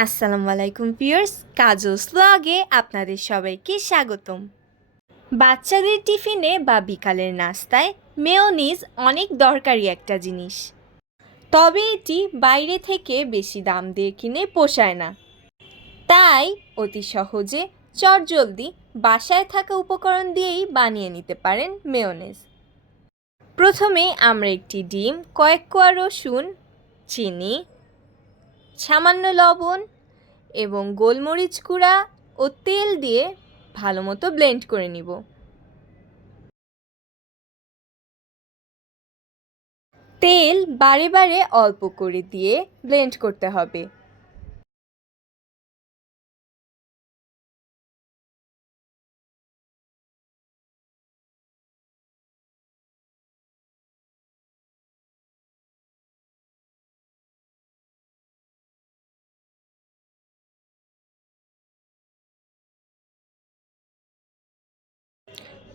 আসসালামু আলাইকুম পিয়ার্স কাজস ব্লগে আপনাদের সবাইকে স্বাগতম। বাচ্চাদের টিফিনে বা বিকালের নাস্তায় মেয়োনিজ অনেক দরকারি একটা জিনিস। তবে এটি বাইরে থেকে বেশি দাম দিয়ে কিনে পোষায় না। তাই অতি সহজে চটজলদি বাসায় থাকা উপকরণ দিয়েই বানিয়ে নিতে পারেন মেয়োনেজ। প্রথমে আমরা একটি ডিম, কয়েক কোয়া রসুন, চিনি সামান্য লবণ এবং গোলমরিচ গুঁড়া ও তেল দিয়ে ভালো মতো ব্লেন্ড করে নিব। তেল বারে বারে অল্প করে দিয়ে ব্লেন্ড করতে হবে।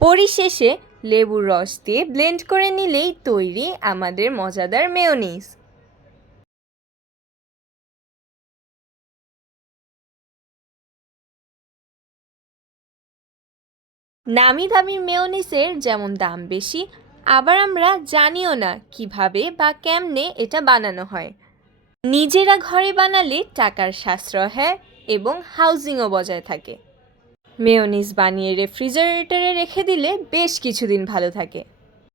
পরিশেষে লেবুর রস দিয়ে ব্লেন্ড করে নিলেই তৈরি আমাদের মজাদার মেয়োনিজ নামি দামি মেয়োনিজের যেমন দাম বেশি, আবার আমরা জানিও না কীভাবে বা কেমনে এটা বানানো হয়। নিজেরা ঘরে বানালে টাকার সাশ্রয় হয় এবং হাউজিংও বজায় থাকে। মেয়োনিজ বানিয়ে রেফ্রিজারেটরে রেখে দিলে বেশ কিছুদিন ভালো থাকে।